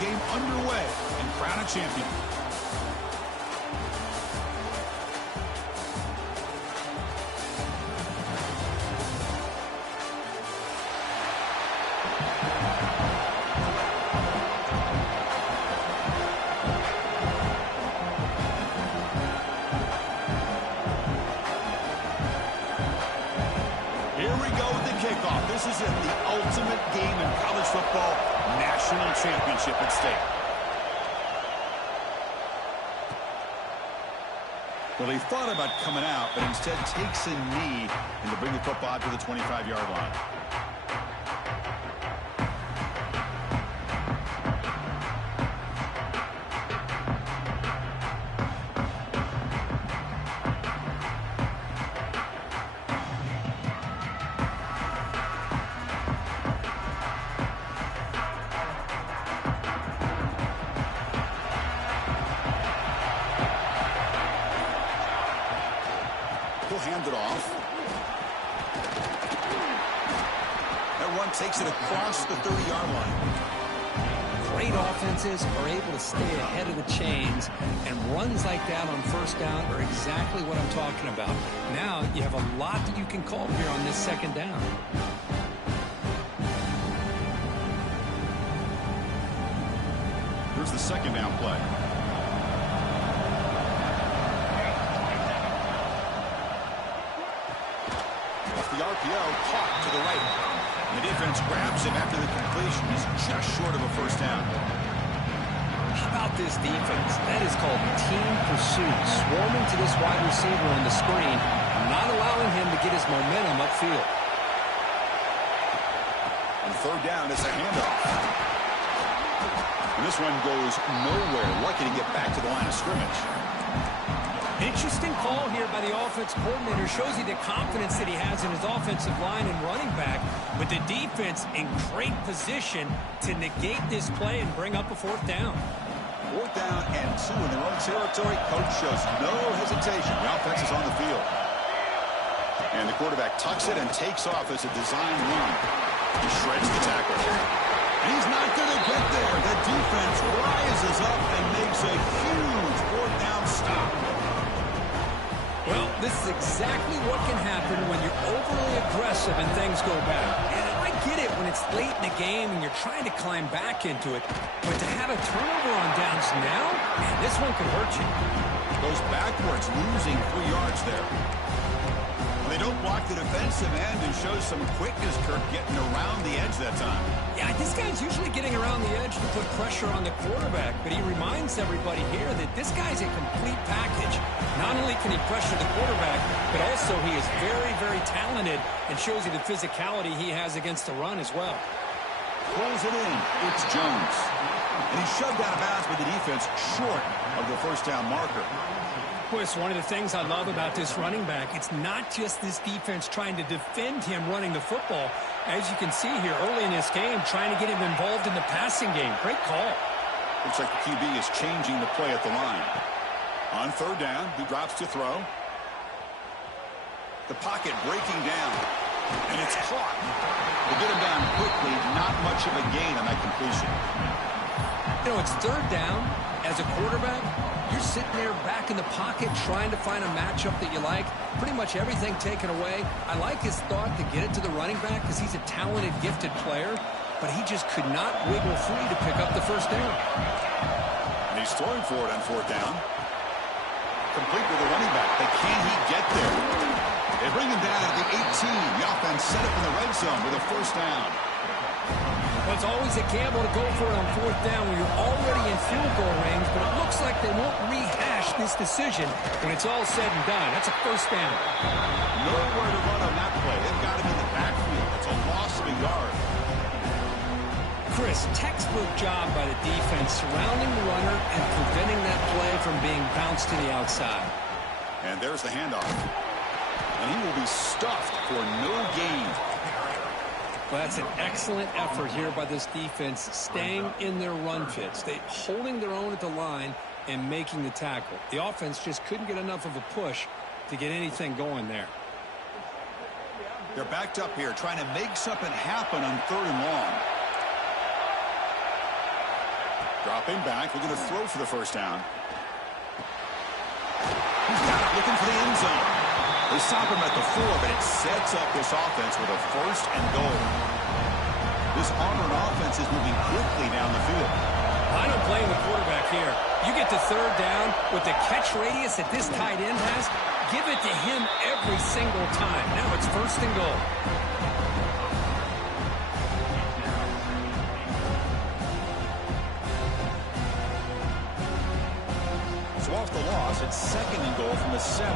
game underway and crown a champion. This is it, the ultimate game in college football, national championship at stake. Well, he thought about coming out, but instead takes a knee and to bring the football to the 25-yard line. Hand it off. That run takes it across the 30-yard line. Great offenses are able to stay ahead of the chains, and runs like that on first down are exactly what I'm talking about. Now you have a lot that you can call here on this second down. Here's the second down play. The RPO caught to the right. And the defense grabs him after the completion. He's just short of a first down. How about this defense? That is called team pursuit. Swarming to this wide receiver on the screen, not allowing him to get his momentum upfield. On third down, it's a handoff. And this one goes nowhere. Lucky to get back to the line of scrimmage. Interesting call here by the offense coordinator. Shows you the confidence that he has in his offensive line and running back. But the defense in great position to negate this play and bring up a fourth down. Fourth down and 2 in their own territory. Coach shows no hesitation. The offense is on the field. And the quarterback tucks it and takes off as a design run. He shreds the tackle. And he's not going to get there. The defense rises up and makes a huge fourth down stop. Well, this is exactly what can happen when you're overly aggressive and things go bad. And I get it when it's late in the game and you're trying to climb back into it. But to have a turnover on downs now, man, this one could hurt you. Goes backwards, losing 3 yards there. They don't block the defensive end and shows some quickness, Kirk, getting around the edge that time. Yeah, this guy's usually getting around the edge to put pressure on the quarterback, but he reminds everybody here that this guy's a complete package. Not only can he pressure the quarterback, but also he is very, very talented and shows you the physicality he has against the run as well. Pulls it in. It's Jones. And he's shoved out of bounds by the defense short of the first down marker. It's one of the things I love about this running back. It's not just this defense trying to defend him running the football. As you can see here early in this game, trying to get him involved in the passing game. Great call. Looks like the QB is changing the play at the line. On third down, he drops to throw. The pocket breaking down. And it's caught. To get him down quickly, not much of a gain on that completion. You know, it's third down. As a quarterback, you're sitting there back in the pocket trying to find a matchup that you like. Pretty much everything taken away. I like his thought to get it to the running back because he's a talented, gifted player, but he just could not wiggle free to pick up the first down. And he's throwing for it on fourth down. Complete with the running back, but can he get there? They bring him down at the 18. The offense set up in the red zone with a first down. Well, it's always a gamble to go for it on fourth down when you're already in field goal range, but it looks like they won't rehash this decision when it's all said and done. That's a first down. Nowhere to run on that play. They've got him in the backfield. That's a loss of a yard. Chris, textbook job by the defense surrounding the runner and preventing that play from being bounced to the outside. And there's the handoff. And he will be stuffed for no gain. Well, that's an excellent effort here by this defense, staying in their run fits. They holding their own at the line and making the tackle. The offense just couldn't get enough of a push to get anything going there. They're backed up here trying to make something happen on third and long. Dropping back, we're going to throw for the first down. He's got it, looking for the end zone. They stop him at the 4, but it sets up this offense with a first and goal. This Auburn offense is moving quickly down the field. I don't blame the quarterback here. You get to third down with the catch radius that this tight end has. Give it to him every single time. Now it's first and goal. So off the loss, it's second and goal from the 7.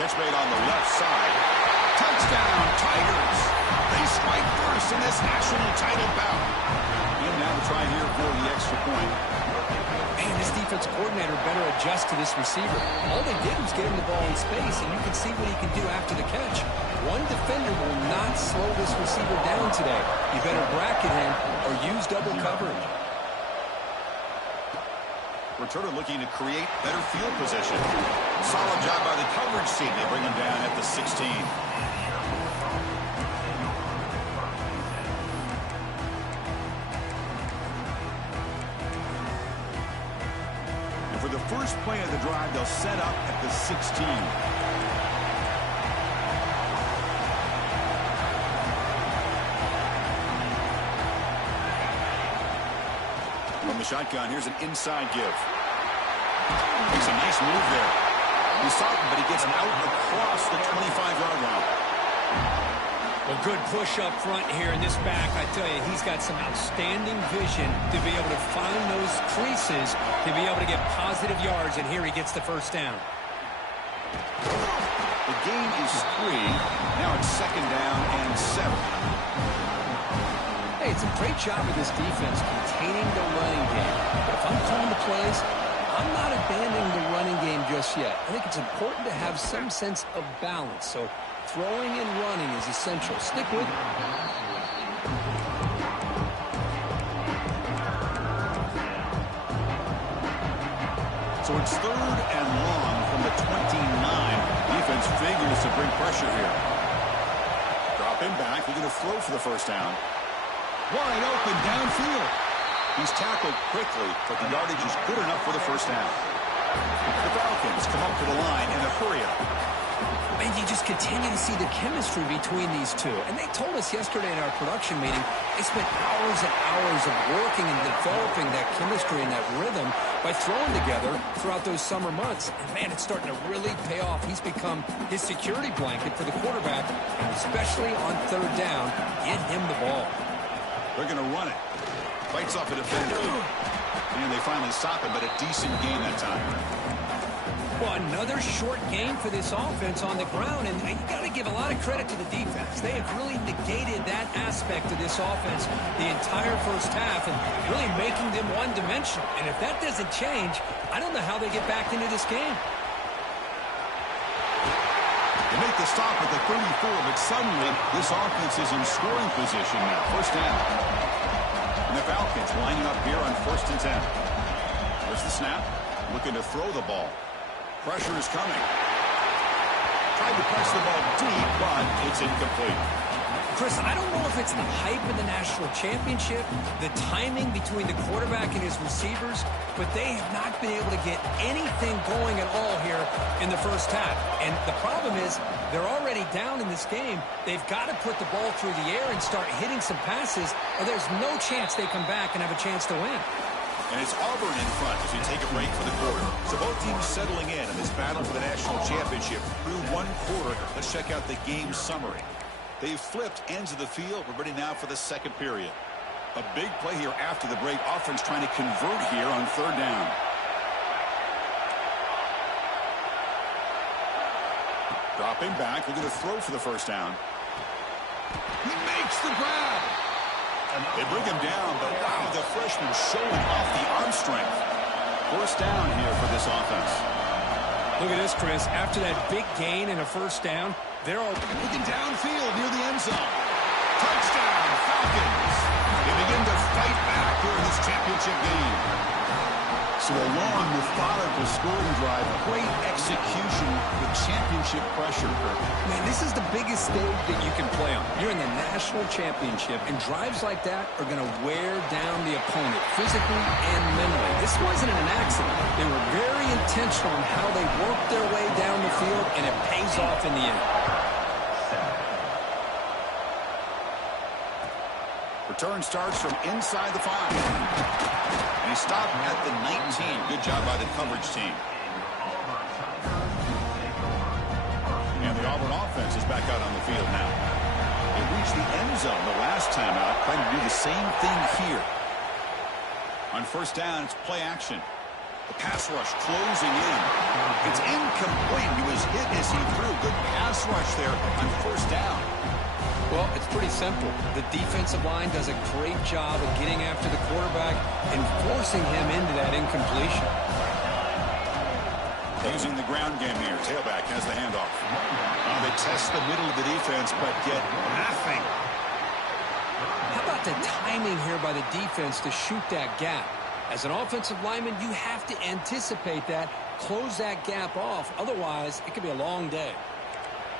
Catch made on the left side. Touchdown, Tigers! They strike first in this national title bout. And now to try here for the extra point. Man, this defense coordinator better adjust to this receiver. All they did was get him the ball in space, and you can see what he can do after the catch. One defender will not slow this receiver down today. You better bracket him or use double coverage. Returner looking to create better field position. Solid job by the coverage team. They bring him down at the 16. And for the first play of the drive, they'll set up at the 16. From the shotgun, here's an inside give. Makes a nice move there. He's stopping, but he gets him out across the 25-yard line. Well, good push up front here in this back. I tell you, he's got some outstanding vision to be able to find those creases, to be able to get positive yards, and here he gets the first down. The gain is 3. Now it's second down and 7. Hey, it's a great job of this defense containing the running game. But if I'm calling the plays, I'm not abandoning the running game just yet. I think it's important to have some sense of balance. So throwing and running is essential. Stick with it. So it's third and long from the 29. Defense figures to bring pressure here. Dropping back. They're going to throw for the first down. Wide open downfield. He's tackled quickly, but the yardage is good enough for the first down. The Falcons come up to the line in a hurry-up. And you just continue to see the chemistry between these two. And they told us yesterday in our production meeting, they spent hours and hours of working and developing that chemistry and that rhythm by throwing together throughout those summer months. And, man, it's starting to really pay off. He's become his security blanket for the quarterback, and especially on third down, get him the ball. They're going to run it. Fights off a defender. And they finally stop him, but a decent gain that time. Well, another short game for this offense on the ground, and you got to give a lot of credit to the defense. They have really negated that aspect of this offense the entire first half and really making them one-dimensional. And if that doesn't change, I don't know how they get back into this game. They make the stop at the 34, but suddenly this offense is in scoring position now. First down. And the Falcons lining up here on 1st and 10. There's the snap. Looking to throw the ball. Pressure is coming. Tried to press the ball deep, but it's incomplete. Chris, I don't know if it's the hype of the national championship, the timing between the quarterback and his receivers, but they have not been able to get anything going at all here in the first half. And the problem is they're already down in this game. They've got to put the ball through the air and start hitting some passes, or there's no chance they come back and have a chance to win. And it's Auburn in front as we take a break for the quarter. So both teams settling in this battle for the national championship through one quarter. Let's check out the game summary. They've flipped ends of the field. We're ready now for the second period. A big play here after the break. Offense trying to convert here on third down. Dropping back. We're going to throw for the first down. He makes the grab. They bring him down, but wow, the freshman showing off the arm strength. First down here for this offense. Look at this, Chris. After that big gain and a first down, they're all looking downfield near the end zone. Touchdown, Falcons. They begin to fight back here in this championship game. So a long, methodical scoring drive, great execution with championship pressure. Man, this is the biggest stage that you can play on. You're in the national championship, and drives like that are going to wear down the opponent physically and mentally. This wasn't an accident. They were very intentional in how they worked their way down the field, and it pays off in the end. Return starts from inside the 5. And he stopped at the 19. Good job by the coverage team. And the Auburn offense is back out on the field now. They reached the end zone the last time out, trying to do the same thing here. On first down, it's play action. The pass rush closing in. It's incomplete. He was hit as he threw. Good pass rush there on first down. Well, it's pretty simple. The defensive line does a great job of getting after the quarterback and forcing him into that incompletion. Using the ground game here. Tailback has the handoff. They test the middle of the defense, but get nothing. How about the timing here by the defense to shoot that gap? As an offensive lineman, you have to anticipate that, close that gap off. Otherwise, it could be a long day.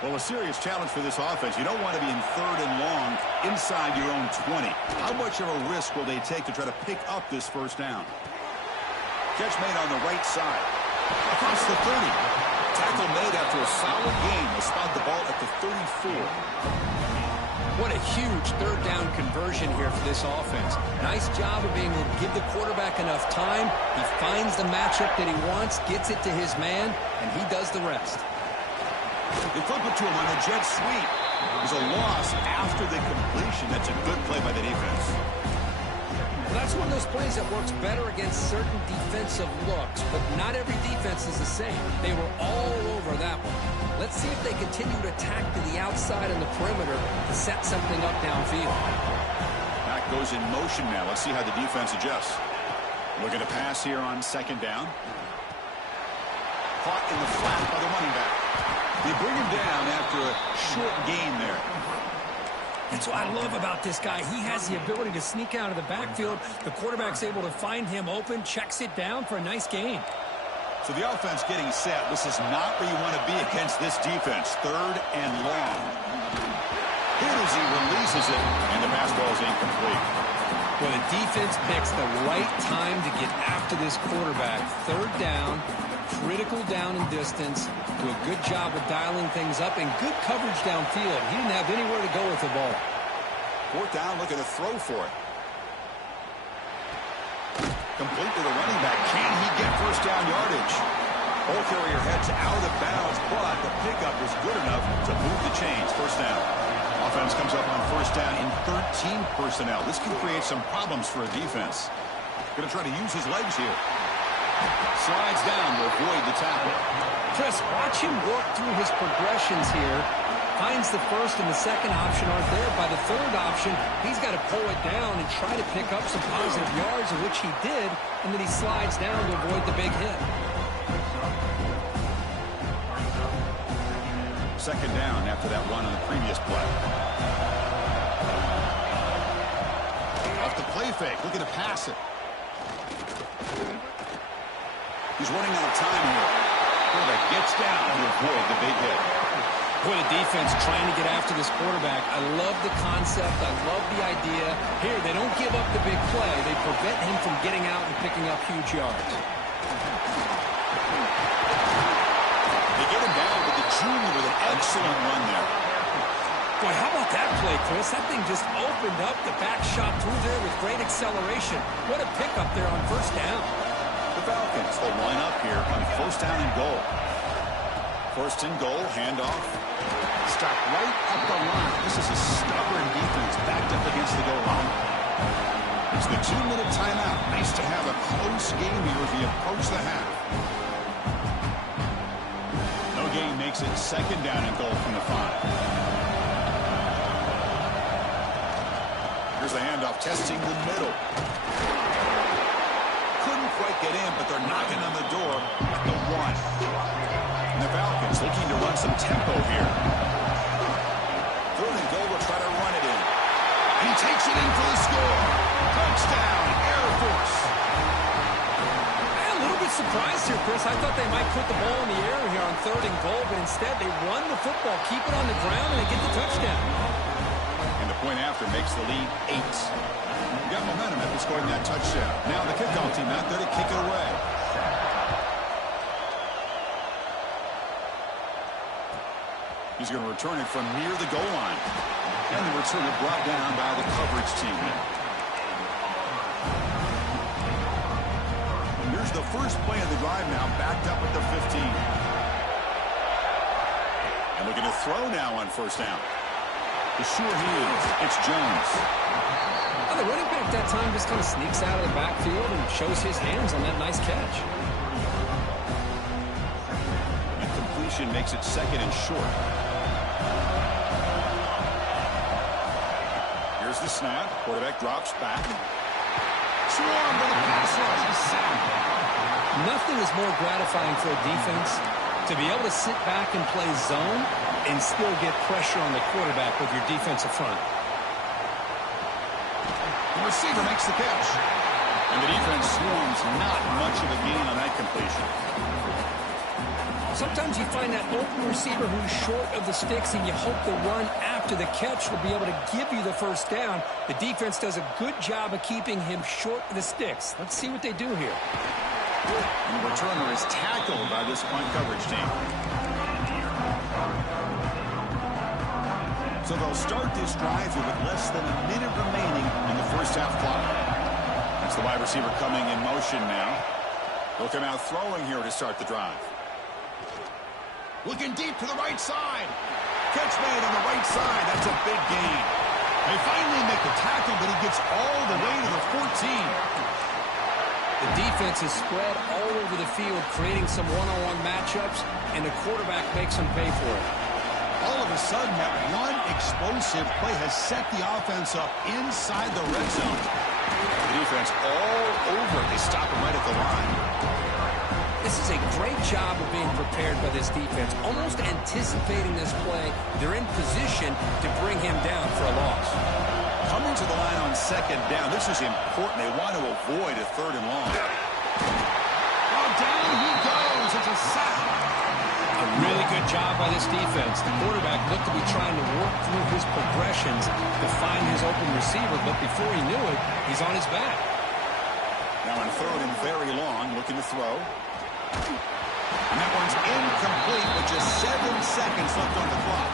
Well, a serious challenge for this offense. You don't want to be in third and long inside your own 20. How much of a risk will they take to try to pick up this first down? Catch made on the right side. Across the 30. Tackle made after a solid gain. They spot the ball at the 34. What a huge third down conversion here for this offense. Nice job of being able to give the quarterback enough time. He finds the matchup that he wants, gets it to his man, and he does the rest. They flip it to him on the jet sweep. There's a loss after the completion. That's a good play by the defense. Well, that's one of those plays that works better against certain defensive looks, but not every defense is the same. They were all over that one. Let's see if they continue to attack to the outside and the perimeter to set something up downfield. That goes in motion now. Let's see how the defense adjusts. Looking to pass here on second down. Caught in the flat by the running back. They bring him down after a short gain there. That's what I love about this guy. He has the ability to sneak out of the backfield. The quarterback's able to find him open, checks it down for a nice gain. So the offense getting set. This is not where you want to be against this defense. Third and long. Hit as he releases it, and the pass ball is incomplete. Well, the defense picks the right time to get after this quarterback. Third down, critical down and distance. Do a good job of dialing things up and good coverage downfield. He didn't have anywhere to go with the ball. Fourth down, looking to throw for it. Complete to the running back. Can he get first down yardage? Ball carrier heads out of bounds, but the pickup is good enough to move the chains. First down. Offense comes up on first down in 13 personnel. This can create some problems for a defense. Going to try to use his legs here. Slides down to avoid the tackle. Chris, watch him work through his progressions here. Finds the first and the second option aren't there. By the third option, he's got to pull it down and try to pick up some positive yards, of which he did, and then he slides down to avoid the big hit. Second down after that run on the previous play. Off the play fake, looking to pass it. He's running out of time here. Quarterback gets down to avoid the big hit. Boy, the defense trying to get after this quarterback. I love the concept. I love the idea. Here, they don't give up the big play. They prevent him from getting out and picking up huge yards. They get him down with the junior with an excellent run there. Boy, how about that play, Chris? That thing just opened up. The back shot through there with great acceleration. What a pickup there on first down. The Falcons, they'll line up here on first down and goal. First and goal, handoff. Stop right at the line. This is a stubborn defense backed up against the goal line. It's the 2-minute timeout. Nice to have a close game here as we approach the half. No gain makes it second down and goal from the 5. Here's the handoff, testing the middle. Couldn't quite get in, but they're knocking on the door at the 1. And the Falcons looking to run some tempo here. Third and goal, will try to run it in. And he takes it in for the score. Touchdown, Air Force. And surprised here, Chris. I thought they might put the ball in the air here on 3rd and goal, but instead they run the football, keep it on the ground, and they get the touchdown. And the point after makes the lead 8. Got momentum after scoring that touchdown. Now the kickoff team out there to kick it away. He's going to return it from near the goal line. And the returner brought down by the coverage team. And here's the first play of the drive now, backed up at the 15. And looking to throw now on 1st down. Sure he is. It's Jones. Well, the running back that time just kind of sneaks out of the backfield and shows his hands on that nice catch. And completion makes it 2nd and short. Here's the snap. Quarterback drops back. Swarm for the pass rush. He's sacked. Nothing is more gratifying for a defense to be able to sit back and play zone and still get pressure on the quarterback with your defensive front. The receiver makes the catch. And the defense swarms. Not much of a gain on that completion. Sometimes you find that open receiver who's short of the sticks, and you hope the run after the catch will be able to give you the 1st down. The defense does a good job of keeping him short of the sticks. Let's see what they do here. And the returner is tackled by this point coverage team. So they'll start this drive with less than a minute remaining in the 1st half clock. That's the wide receiver coming in motion now. He'll come out throwing here to start the drive. Looking deep to the right side. Catch made on the right side. That's a big gain. They finally make the tackle, but he gets all the way to the 14. The defense is spread all over the field, creating some one-on-one matchups, and the quarterback makes them pay for it. All of a sudden, that one explosive play has set the offense up inside the red zone. The defense all over it. They stop him right at the line. This is a great job of being prepared by this defense, almost anticipating this play. They're in position to bring him down for a loss. Coming to the line on 2nd down. This is important. They want to avoid a 3rd and long. Oh, down he goes. It's a sack. A really good job by this defense. The quarterback looked to be trying to work through his progressions to find his open receiver, but before he knew it, he's on his back. Now on 3rd and very long, looking to throw. And that one's incomplete with just 7 seconds left on the clock.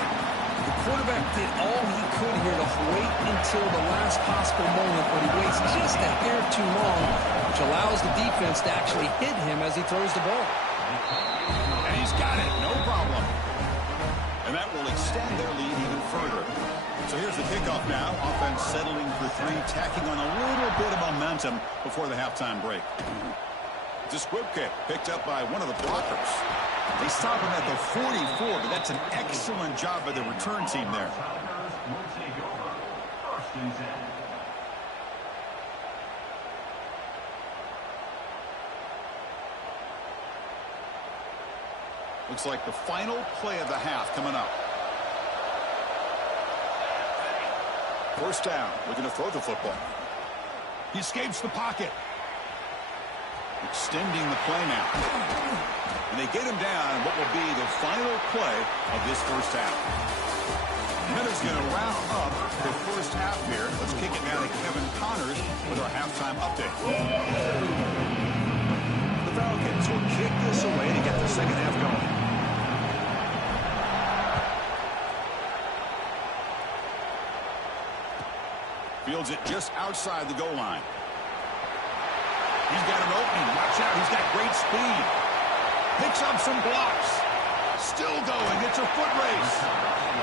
The quarterback did all he could here to wait until the last possible moment, but he waits just a hair too long, which allows the defense to actually hit him as he throws the ball. And he's got it, no problem. And that will extend their lead even further. So here's the kickoff now. Offense settling for 3, tacking on a little bit of momentum before the halftime break. It's a squib kick picked up by one of the blockers. They stop him at the 44, but that's an excellent job by the return team there. Looks like the final play of the half coming up. 1st down, looking to throw the football. He escapes the pocket. Extending the play now. And they get him down what will be the final play of this 1st half. Minutes going to wrap up the 1st half here. Let's kick it now to Kevin Connors with our halftime update. The Falcons will kick this away to get the 2nd half going. Fields it just outside the goal line. He's got an opening. Watch out. He's got great speed. Picks up some blocks. Still going. It's a foot race.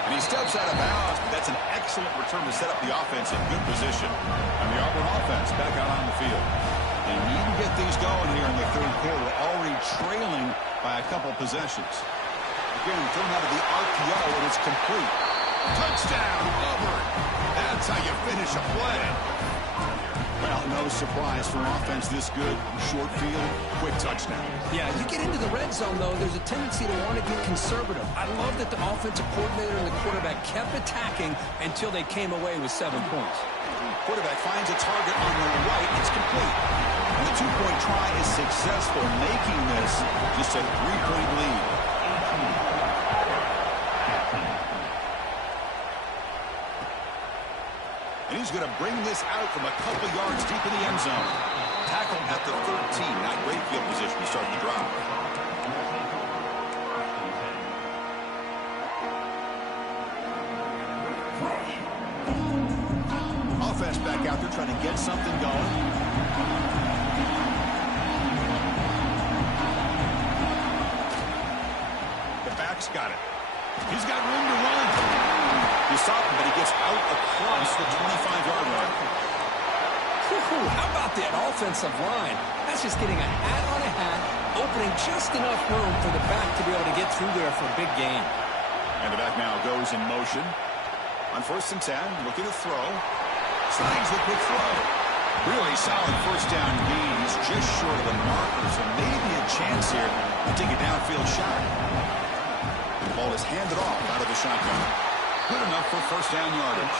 And he steps out of bounds. But that's an excellent return to set up the offense in good position. And the Auburn offense back out on the field. They need to get things going here in the 3rd quarter. Already trailing by a couple possessions. Again, thrown out of the RPO, and it's complete. Touchdown, Auburn. That's how you finish a play. Well, no surprise for offense this good. Short field, quick touchdown. Yeah, you get into the red zone, though, there's a tendency to want to get conservative. I love that the offensive coordinator and the quarterback kept attacking until they came away with 7 points. Quarterback finds a target on the right. It's complete. And the two-point try is successful, making this just a 3-point lead. And he's going to bring this out from a couple yards deep in the end zone. Tackle at the 13. Not great field position to start the drive. Offense back out there trying to get something going. The back's got it. He's got room to run. You stop him, but he gets out across the 25-yard line. How about that offensive line? That's just getting a hat on a hat, opening just enough room for the back to be able to get through there for a big gain. And the back now goes in motion. On 1st and 10, looking to throw. Slides the quick throw. Really solid first down gain. He's just short of the marker, so maybe a chance here to take a downfield shot. The ball is handed off out of the shotgun. Good enough for first down yardage.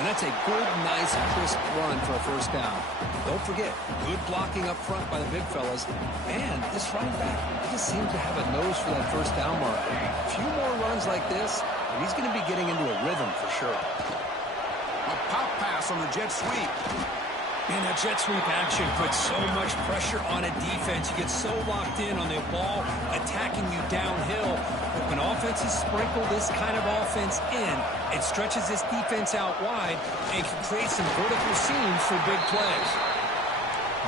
And that's a good, nice, crisp run for a first down. Don't forget, good blocking up front by the big fellas. And this running back just seems to have a nose for that first down marker. A few more runs like this, and he's going to be getting into a rhythm for sure. A pop pass on the jet sweep. And that jet sweep action puts so much pressure on a defense. You get so locked in on the ball attacking you downhill. When offenses sprinkle this kind of offense in, it stretches this defense out wide and can create some vertical seams for big plays.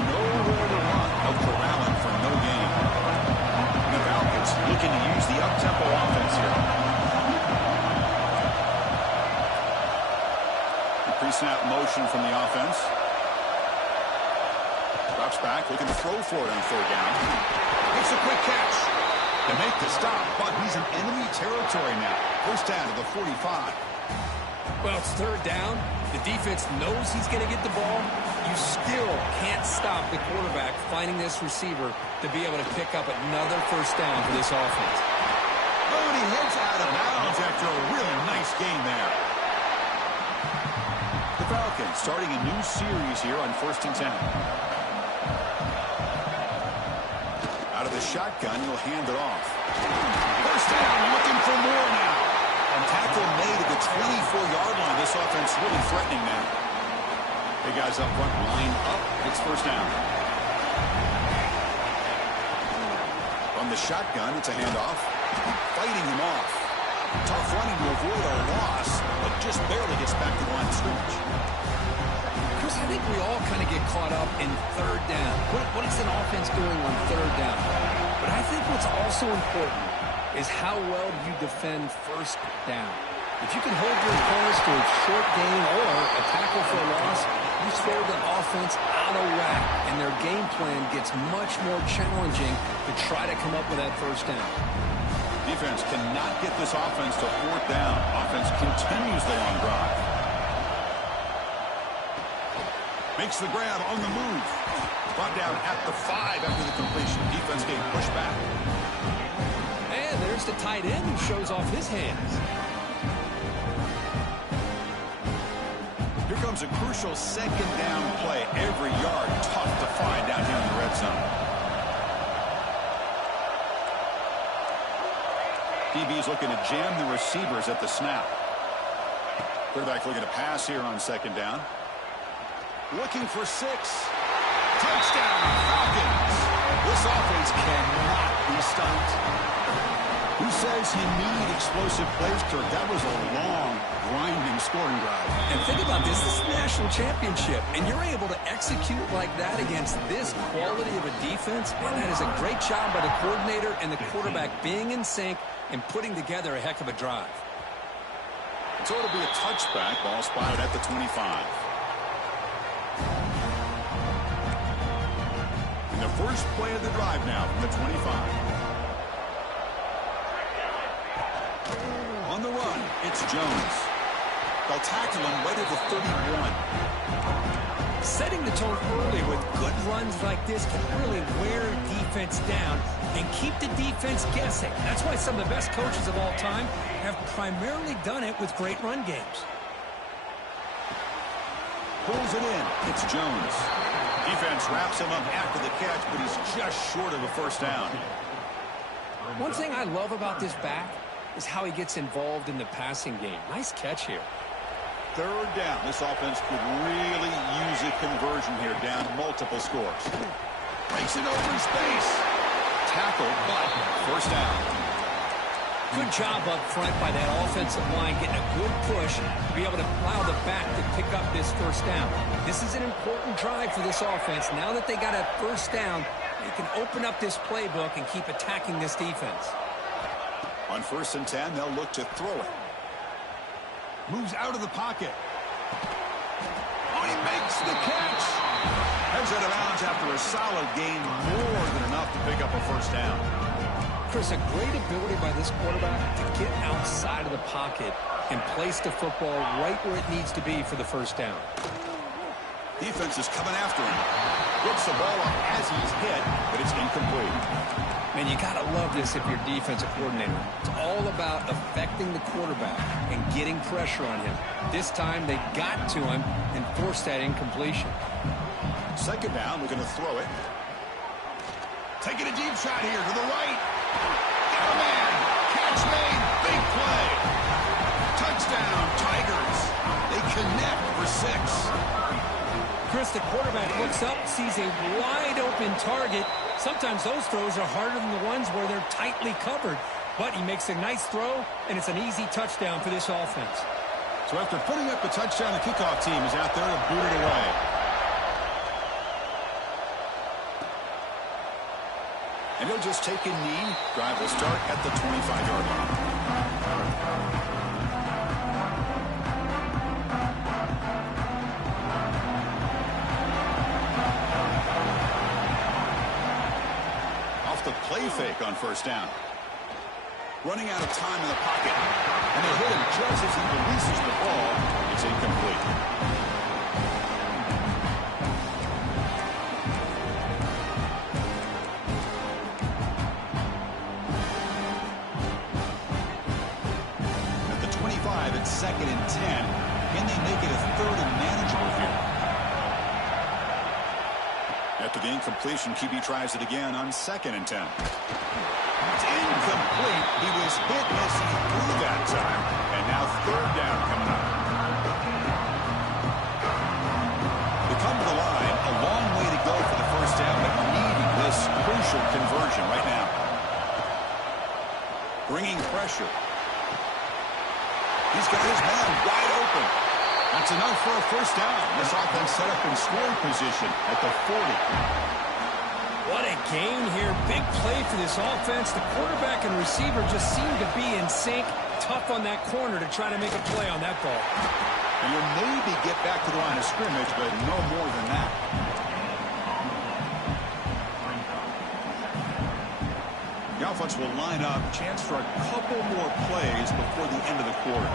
Nowhere to run. No corralling for no gain. And the Falcons looking to use the up-tempo offense here. The pre-snap motion from the offense. Drops back, looking to throw for it on 3rd down. Makes a quick catch to make the stop, but he's in enemy territory now. First down to the 45. Well, it's 3rd down. The defense knows he's going to get the ball. You still can't stop the quarterback finding this receiver to be able to pick up another first down for this offense. Oh, and he heads out of bounds after a really nice game there. The Falcons starting a new series here on 1st and 10. Out of the shotgun, he'll hand it off. First down, looking for more now. And tackle made at the 24-yard line. This offense really threatening now. Big guys up front, line up. It's first down. From the shotgun, it's a handoff. Fighting him off. Tough running to avoid a loss, but just barely gets back to the line of scrimmage. Chris, I think we all kind of get caught up in 3rd down. What is an offense doing on 3rd down? But I think what's also important is how well you defend 1st down. If you can hold your opponents to a short gain or a tackle for a loss, you throw the offense out of whack, and their game plan gets much more challenging to try to come up with that first down. Defense cannot get this offense to 4th down. Offense continues the long drive. Makes the grab on the move. Brought down at the 5 after the completion. Defense getting pushed back. And there's the tight end who shows off his hands. Here comes a crucial 2nd down play. Every yard tough to find down here in the red zone. DB's looking to jam the receivers at the snap. Quarterback looking to pass here on 2nd down. Looking for 6. Touchdown, Falcons. This offense cannot be stopped. Who says you need explosive plays, Kirk? That was a long, grinding scoring drive. And think about this. This is the national championship, and you're able to execute like that against this quality of a defense. Man, that is a great job by the coordinator and the quarterback being in sync and putting together a heck of a drive. So it'll be a touchback. Ball spotted at the 25. And the first play of the drive now from the 25. On the run, it's Jones. They'll tackle him right at the 31. Setting the tone early with good runs like this can really wear defense down and keep the defense guessing. That's why some of the best coaches of all time have primarily done it with great run games. Pulls it in. It's Jones. Defense wraps him up after the catch, but he's just short of a first down. One thing I love about this back is how he gets involved in the passing game. Nice catch here. Third down. This offense could really use a conversion here, down multiple scores. Breaks it over in space. Tackled, but first down. Good job up front by that offensive line, getting a good push to be able to allow the back to pick up this first down. This is an important drive for this offense. Now that they got a first down, they can open up this playbook and keep attacking this defense. On 1st and 10, they'll look to throw it. Moves out of the pocket. Oh, he makes the catch. Heads out of bounds after a solid gain, more than enough to pick up a first down. Chris, a great ability by this quarterback to get outside of the pocket and place the football right where it needs to be for the first down. Defense is coming after him. Gets the ball up as he's hit, but it's incomplete. Man, you got to love this if you're defensive coordinator. It's all about affecting the quarterback and getting pressure on him. This time, they got to him and forced that incompletion. Second down, we're going to throw it. Taking a deep shot here to the right. Got a man. Catch made. Big play. Touchdown, Tigers. They connect for 6. Chris, the quarterback looks up, sees a wide-open target. Sometimes those throws are harder than the ones where they're tightly covered. But he makes a nice throw, and it's an easy touchdown for this offense. So after putting up the touchdown, the kickoff team is out there to boot it away. And he'll just take a knee. Drive will start at the 25-yard line. The play fake on first down. Running out of time in the pocket. And they hit him just as he releases the ball. It's incomplete. At the 25, it's 2nd and 10. Can they make it a 3rd and manageable here? After the incompletion, QB tries it again on 2nd and 10. It's incomplete. He was hit as he threw that time. And now 3rd down coming up. They come to the line. A long way to go for the first down, but needing this crucial conversion right now. Bringing pressure. He's got his man wide open. That's enough for a first down. This offense set up in scoring position at the 40. What a gain here. Big play for this offense. The quarterback and receiver just seem to be in sync. Tough on that corner to try to make a play on that ball. And you'll maybe get back to the line of scrimmage, but no more than that. The offense will line up. Chance for a couple more plays before the end of the quarter.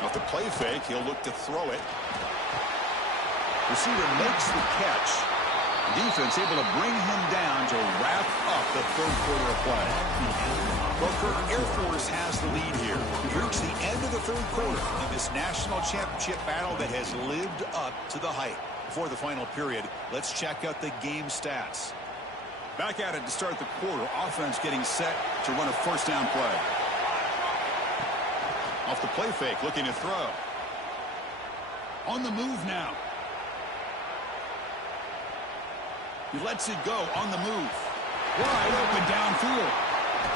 Off the play fake, he'll look to throw it. Receiver makes the catch. Defense able to bring him down to wrap up the 3rd quarter of play. Booker, Air Force has the lead here. We've reached the end of the 3rd quarter in this national championship battle that has lived up to the hype. Before the final period, let's check out the game stats. Back at it to start the quarter. Offense getting set to run a first down play. Off the play fake, looking to throw. On the move now. He lets it go on the move. Wide open downfield.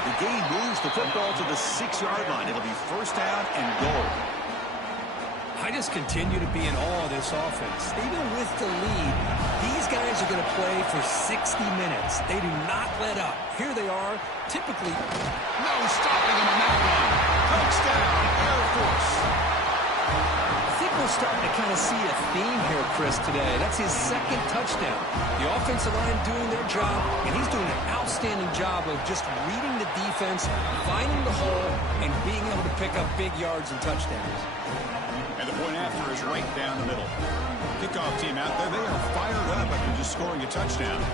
The gain moves the football to the 6-yard line. It'll be first down and goal. I just continue to be in awe of this offense. Even with the lead, these guys are going to play for 60 minutes. They do not let up. Here they are, typically. No stopping them on that one. Touchdown, Air Force. I think we're starting to kind of see a theme here, Chris, today. That's his 2nd touchdown. The offensive line doing their job, and he's doing an outstanding job of just reading the defense, finding the hole, and being able to pick up big yards and touchdowns. And the point after is right down the middle. Kickoff team out there. They are fired up after just scoring a touchdown.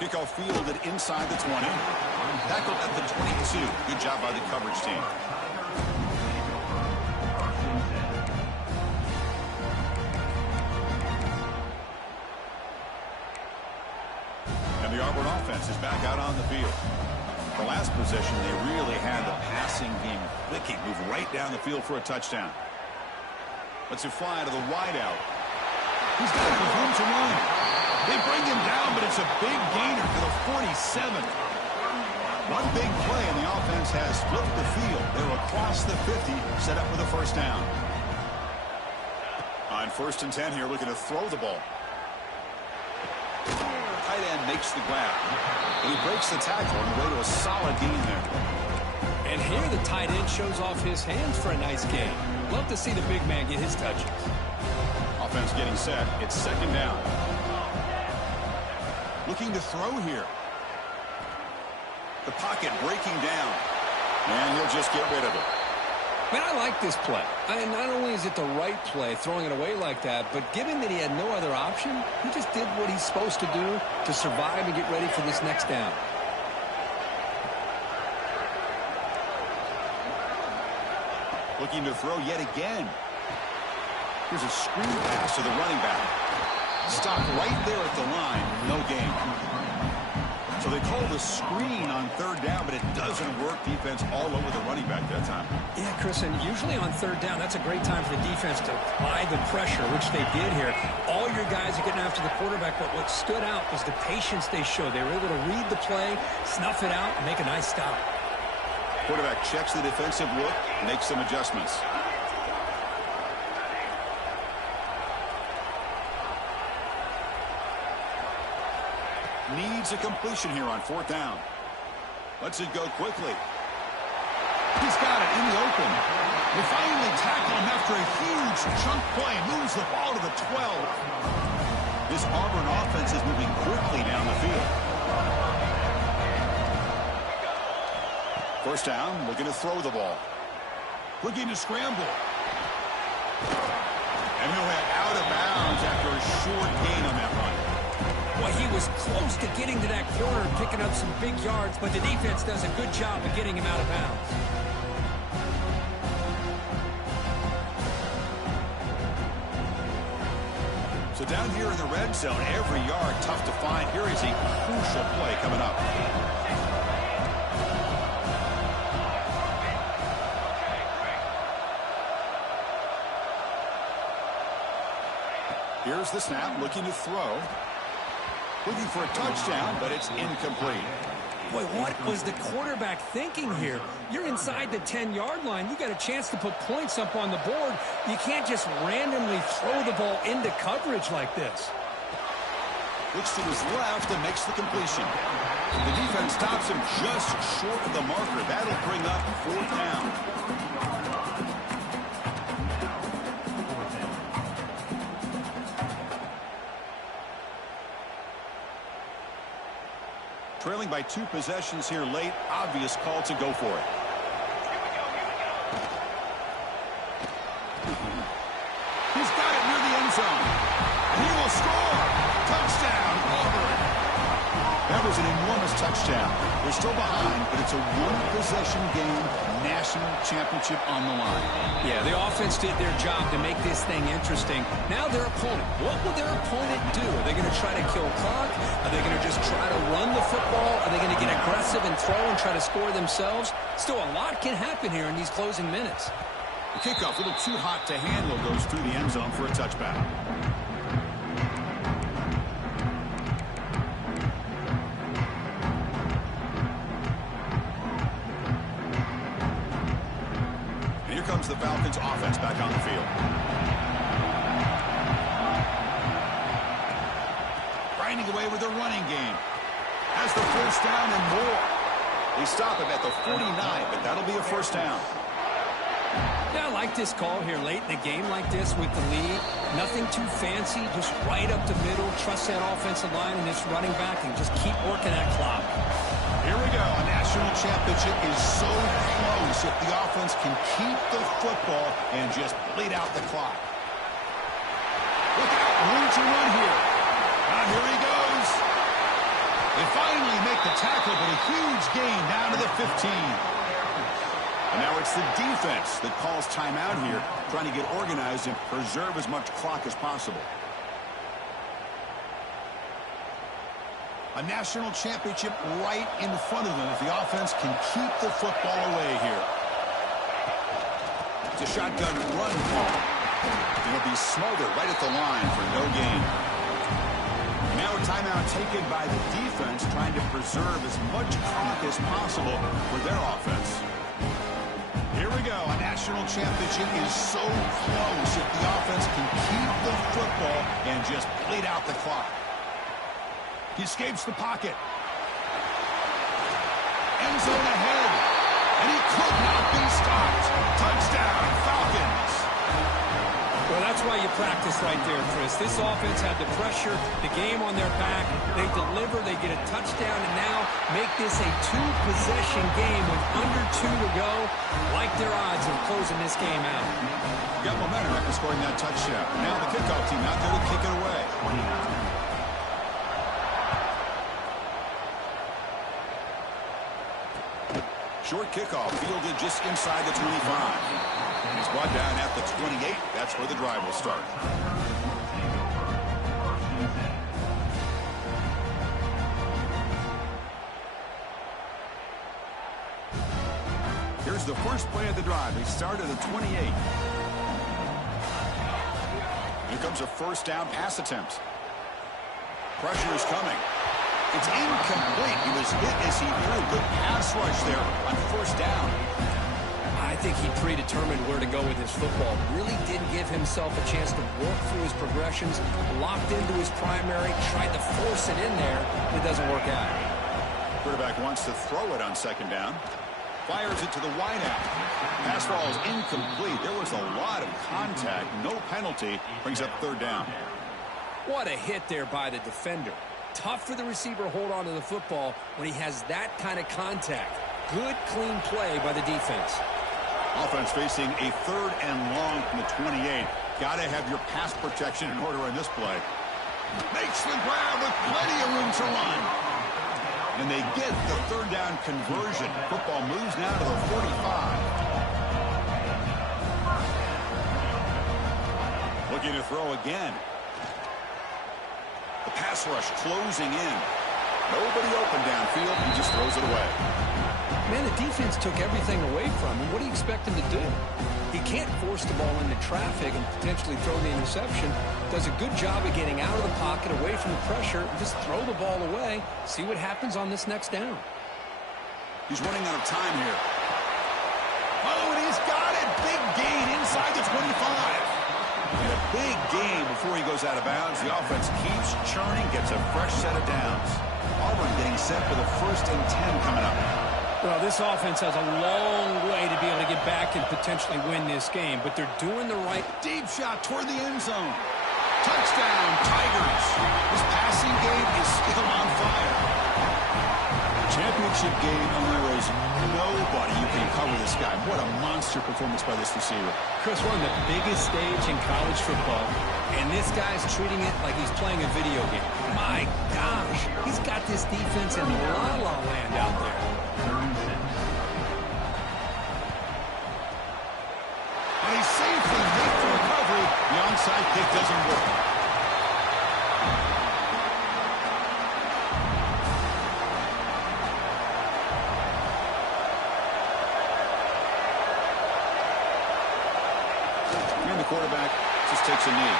Kickoff fielded inside the 20. Tackled at the 22. Good job by the coverage team. And the Auburn offense is back out on the field. The last possession, they really had the passing game clicking. Move right down the field for a touchdown. Let's fly to the wideout. He's got room to run. They bring him down, but it's a big gainer to the 47. One big play, and the offense has flipped the field. They're across the 50, set up with a first down. On 1st and 10 here, looking to throw the ball. Tight end makes the grab. And he breaks the tackle on the way to a solid gain there. And here the tight end shows off his hands for a nice gain. Love to see the big man get his touches. Offense getting set. It's 2nd down. Looking to throw here. The pocket breaking down. And he'll just get rid of it. Man, I like this play. Not only is it the right play, throwing it away like that, but given that he had no other option, he just did what he's supposed to do to survive and get ready for this next down. Looking to throw yet again. Here's a screen pass to the running back. Stopped right there at the line. No gain. So they call the screen on 3rd down, but it doesn't work. Defense all over the running back that time. Yeah, Chris, and usually on 3rd down, that's a great time for the defense to apply the pressure, which they did here. All your guys are getting after the quarterback, but what stood out was the patience they showed. They were able to read the play, snuff it out, and make a nice stop. Quarterback checks the defensive look, makes some adjustments. Needs a completion here on 4th down. Lets it go quickly. He's got it in the open. They finally tackle him after a huge chunk play. Moves the ball to the 12. This Auburn offense is moving quickly down the field. 1st down, looking to throw the ball. Looking to scramble. And he'll head out of bounds after a short gain on that run. Well, he was close to getting to that corner and picking up some big yards, but the defense does a good job of getting him out of bounds. So down here in the red zone, every yard tough to find. Here is a crucial play coming up. Here's the snap, looking to throw. Looking for a touchdown, but it's incomplete. Boy, what was the quarterback thinking here? You're inside the 10-yard line. You got a chance to put points up on the board. You can't just randomly throw the ball into coverage like this. Looks to his left and makes the completion. The defense stops him just short of the marker. That'll bring up 4th down. Trailing by 2 possessions here late. Obvious call to go for it. He's got it near the end zone. And he will score. Touchdown, Auburn. That was an enormous touchdown. They're still behind, but it's a 1-possession game. National championship on the line. Yeah, the offense did their job to make this thing interesting. Now their opponent. What will their opponent do? Are they going to try to kill clock? Are they going to just try to run the football? Are they going to get aggressive and throw and try to score themselves? Still, a lot can happen here in these closing minutes. The kickoff, a little too hot to handle, goes through the end zone for a touchback. Comes the Falcons offense back on the field. Grinding away with a running game. Has the 1st down and more. They stop him at the 49, but that'll be a 1st down. Yeah, I like this call here late in the game like this with the lead. Nothing too fancy, just right up the middle. Trust that offensive line and this running back and just keep working that clock. Here we go, a national championship is so close if the offense can keep the football and just bleed out the clock. Look out, room to run here. Here he goes. They finally make the tackle, but a huge gain down to the 15. And now it's the defense that calls timeout here, trying to get organized and preserve as much clock as possible. A national championship right in front of them if the offense can keep the football away here. It's a shotgun run call. It'll be smothered right at the line for no gain. Now a timeout taken by the defense, trying to preserve as much clock as possible for their offense. Here we go. A national championship is so close if the offense can keep the football and just bleed out the clock. He escapes the pocket. End zone ahead. And he could not be stopped. Touchdown, Falcons. Well, that's why you practice right there, Chris. This offense had the pressure, the game on their back. They deliver, they get a touchdown, and now make this a two-possession game with under 2 to go. Like their odds of closing this game out. Got momentum after scoring that touchdown. Now the kickoff team out there to kick it away. Short kickoff fielded just inside the 25. He's brought down at the 28. That's where the drive will start. Here's the first play of the drive. They start at the 28. Here comes a first down pass attempt. Pressure is coming. It's incomplete. He was hit as he threw a good pass rush there on first down. I think he predetermined where to go with his football. Really didn't give himself a chance to work through his progressions. Locked into his primary, tried to force it in there, but it doesn't work out. Quarterback wants to throw it on second down. Fires it to the wideout. Pass ball is incomplete. There was a lot of contact. No penalty. Brings up third down. What a hit there by the defender. Tough for the receiver to hold on to the football when he has that kind of contact. Good, clean play by the defense. Offense facing a third and long from the 28. Got to have your pass protection in order on this play. Makes the grab with plenty of room to run. And they get the third down conversion. Football moves now to the 45. Looking to throw again. The pass rush closing in. Nobody open downfield. He just throws it away. Man, the defense took everything away from him. What do you expect him to do? He can't force the ball into traffic and potentially throw the interception. Does a good job of getting out of the pocket, away from the pressure, and just throw the ball away. See what happens on this next down. He's running out of time here. Oh, and he's got it. Big gain inside the 25. And a big gain before he goes out of bounds. The offense keeps churning, gets a fresh set of downs. Auburn getting set for the 1st and 10 coming up. Well, this offense has a long way to be able to get back and potentially win this game, but they're doing the right. Deep shot toward the end zone. Touchdown, Tigers. This passing game is still on fire. Championship game, and there is nobody you can cover this guy. What a monster performance by this receiver. Chris, we're on the biggest stage in college football, and this guy's treating it like he's playing a video game. My gosh, he's got this defense in la-la land out there. And he's safely hit for recovery. The onside kick doesn't work. And the quarterback just takes a knee.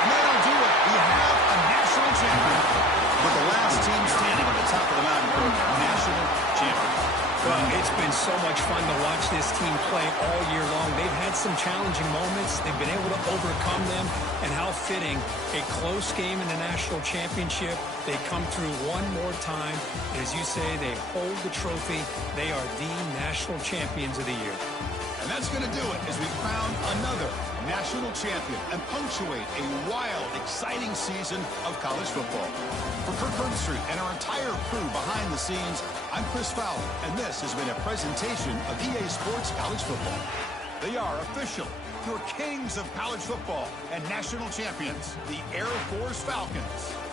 And that'll do it. We have a national champion. With the last team standing at the top of the mountain, national champions. Well, it's been so much fun to watch this team play all year long. They've had some challenging moments. They've been able to overcome them. And how fitting, a close game in the national championship. They come through one more time. And as you say, they hold the trophy. They are the national champions of the year. And that's going to do it as we crown another national champion and punctuate a wild, exciting season of college football. For Kirk Herbstreit and our entire crew behind the scenes, I'm Chris Fowler, and this has been a presentation of EA Sports College Football. They are official, your kings of college football and national champions, the Air Force Falcons.